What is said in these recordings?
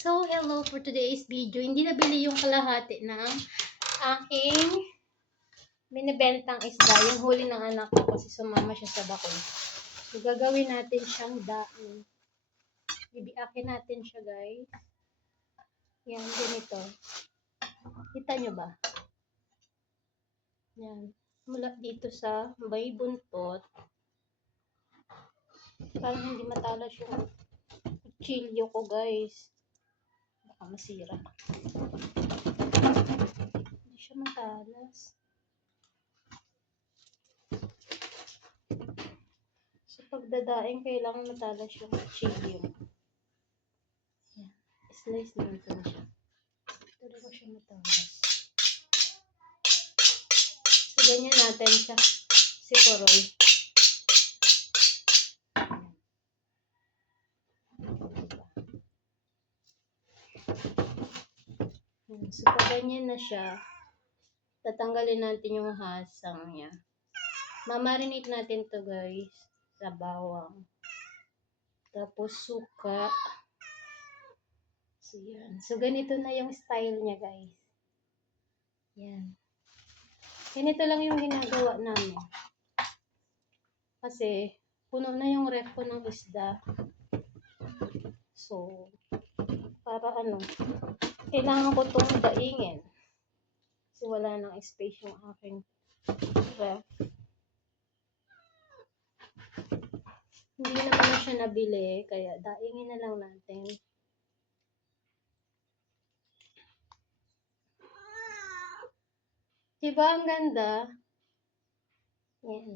So, hello for today's video. Hindi nabili yung kalahati ng aking binibentang isda. Yung huli ng anak ko kasi sumama siya sa bakol. So, gagawin natin siyang daing. Bibiakin natin siya, guys. Yan, ganito. Kita nyo ba? Yan. Mula dito sa may buntot. Parang hindi matalas yung kutsilyo ko, guys. Baka masira. Hindi siya matalas. Sa pagdadaing, kailangan matalas yung kutsilyo. Yan. Slice na ito na siya. Tuloy ko siya matalas. So, ganyan natin siya. Si Poroy. So, pag ganyan na siya, tatanggalin natin yung hasang niya. Mamarinate natin to, guys, sa bawang. Tapos suka. So, yan. So, ganito na yung style niya, guys. Yan. Ganito lang yung ginagawa namin. Kasi, puno na yung ref ko ng isda. So, para kailangan ko itong daingin. Kasi wala nang space yung aking ref. Hindi naman na siya nabili, kaya daingin na lang natin. Diba ang ganda? Yan.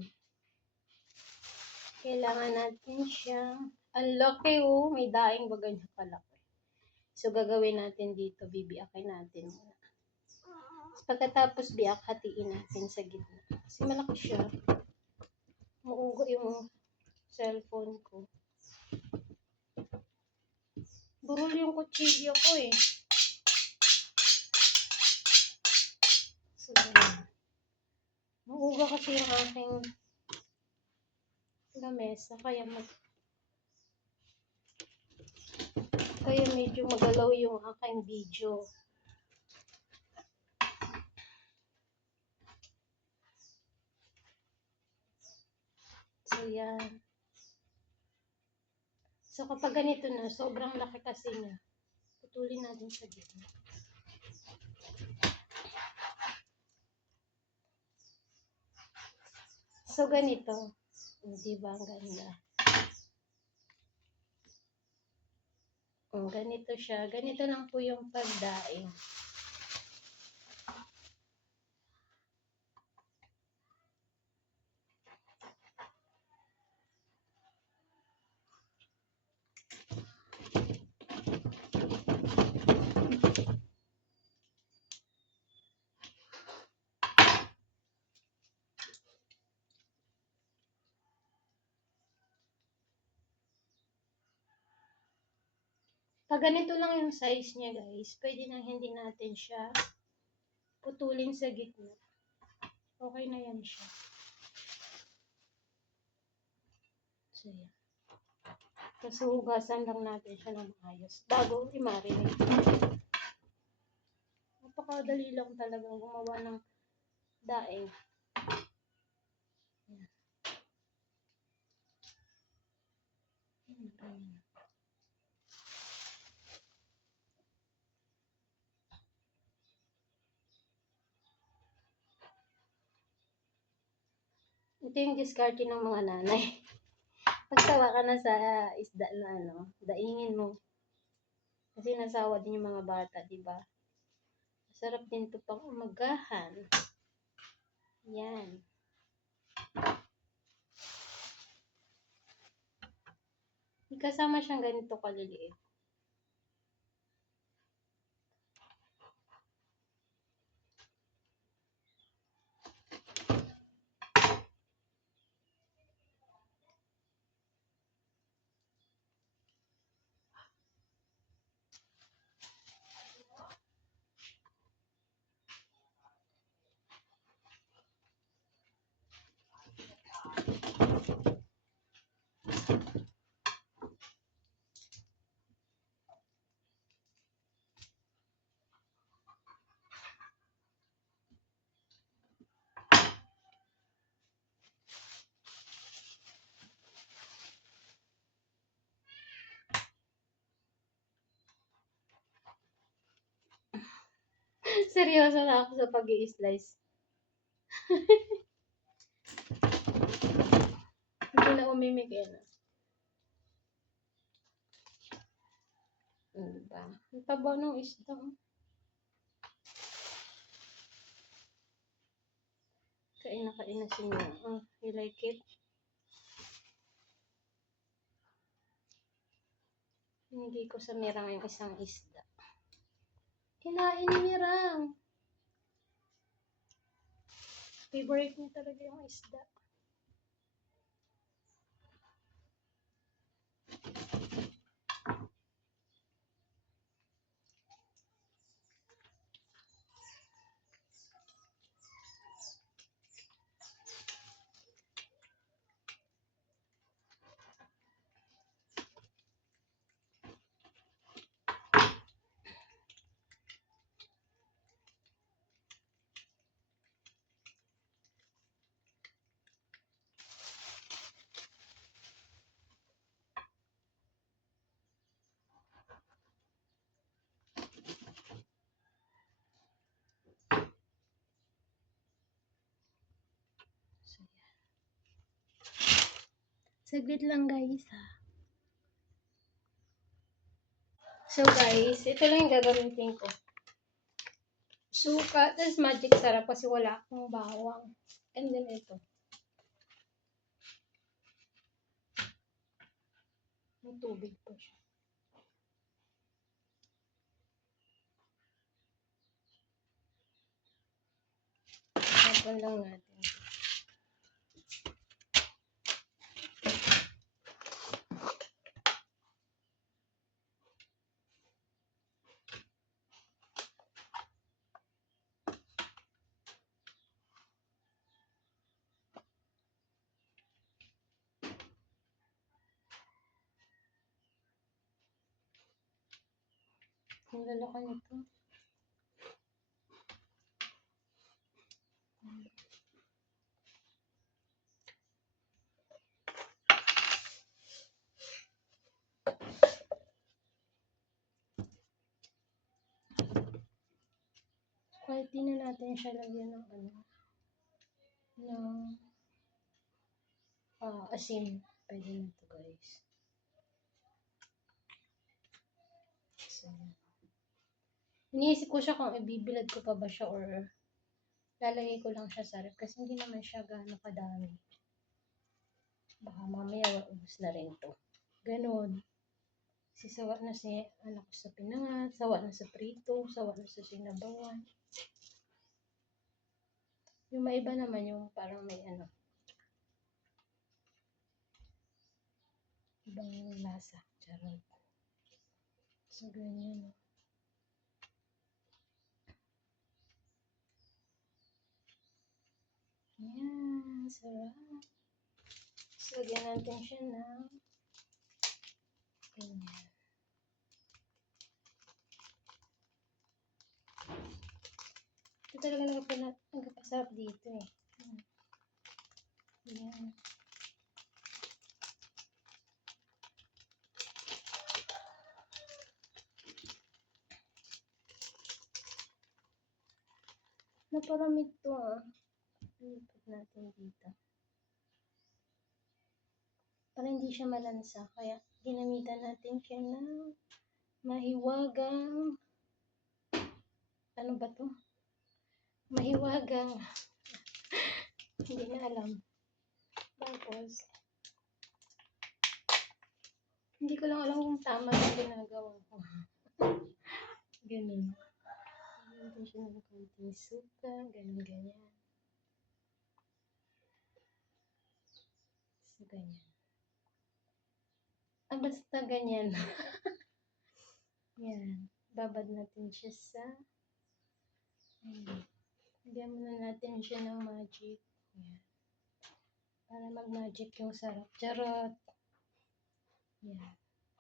Kailangan natin siyang, ang laki may daing ba ganyan kalaki. So, gagawin natin dito, bibiakin natin muna. Pagkatapos biak, hatiin natin sa gitna. Kasi malaki siya. Maugo yung cellphone ko. Burol yung kutsilyo ko eh. So, mauga kasi yung aking lamesa. Kaya medyo magalaw yung aking video. So, yan. So, kapag ganito na, sobrang laki kasi niya. Putulin natin sa gitna. So, ganito. Diba ang ganda? Ganito siya. Ganito lang po yung pagdaing. Pag ganito lang yung size niya, guys, pwede nang hindi natin siya putulin sa gitna. Okay na yan siya. So, yan. Kasi hugasan lang natin siya ng maayos bago i-marinate. Napakadali lang talagang gumawa ng daing. Yan. Ito yung diskarte ng mga nanay. Pagsawa ka na sa isda na daingin mo. Kasi nasawa din yung mga bata, diba? Masarap din ito pang umagahan. Yan. May kasama siyang ganito kaliliit. Seryoso na ako sa pag-i-slice. Hindi na umimik yan. Diba? Ang taba ng isda. Kain na si Mia. Oh, you like it? Hindi ko sa Mirang yung isang isda. Kinain ni Mirang. Favorite niya talaga yung isda. So, yan. Saglit lang guys ha. So guys, ito lang yung gagamitin ko. Suka, tas magic sarap kasi wala akong bawang. And then ito. May tubig pa siya. Tapon lang natin. Ang lalaki nito. Kahit di na natin siya lagyan ng ng asin. Pwede na ito guys. So, iniisip ko siya kung ibibilad ko pa ba siya or lalagay ko lang siya sa ref kasi hindi naman siya gaano kadami. Baka mamaya ubus na rin to. Ganon. Kasi sawa na si anak ko sa pinangat, sawa na sa prito, sawa na sa sinabawan. Yung maiba naman yung parang may ibang lasa. Charot. So, ganyan. Yan, sarap. So, lagyan natin siya ng ganyan. Ito talaga nagpapasarap dito eh. Yan. Naparamid to Lipat natin dito. Para hindi siya malansa. Kaya ginamitan natin siya ng mahiwagang ano ba to? Mahiwagang hindi na alam. Tapos hindi ko lang alam kung tama yung ginagawa ko. Ganun. Ganun siya ng konting suka. Ganun. So, ganyan. Basta ganyan. Yan. Babad natin siya sa lagyan muna natin siya ng magic. Yan. Para mag-magic yung sarap. Charot. Yan.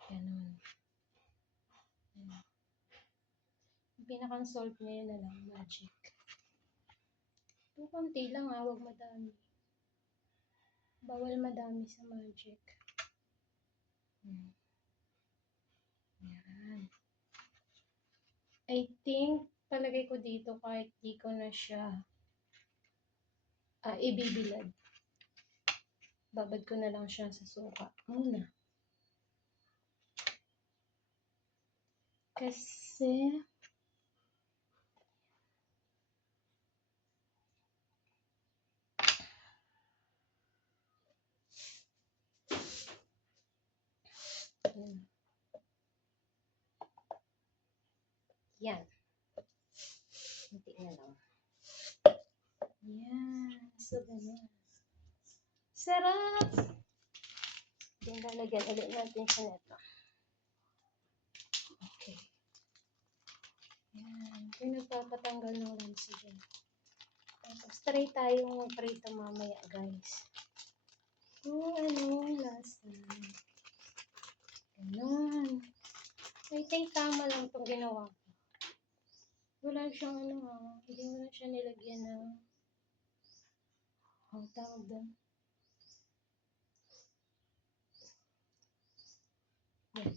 Ganun. Yan. Yung pinakang-salt niya yun na lang. Magic. Yung konti lang huwag madami. Bawal madami sa magic. Yan. I think palagay ko dito kahit di ko na siya ibibilad. Babad ko na lang siya sa suka muna. Kasi yan. Hindi na lang. Yan. So, ganyan. Sarap! Then, lalagyan ulit natin siya nito. Okay. Yan. Pinagpapatanggal ng lansa dyan. Tapos, try tayong magprito mamaya, guys. Kung anong lasa. Ganun. I think tama lang itong ginawa ko. Wala siyang hindi mo na siya nilagyan ng ang tawag doon. Yan.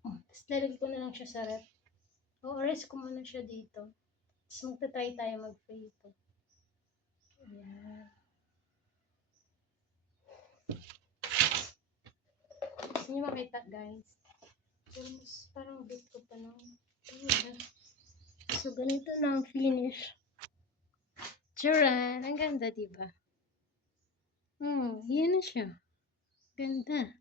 Tapos lalagay ko na lang siya sa ref. O-rest ko muna siya dito. Tapos magta-try tayo mag-prito. Ayan. Gusto niyo makita, guys? Pero mas parang bit ko pa ng so, ganito na ang finish. Tsuran! Ang ganda, diba? Yan na siya. Ganda.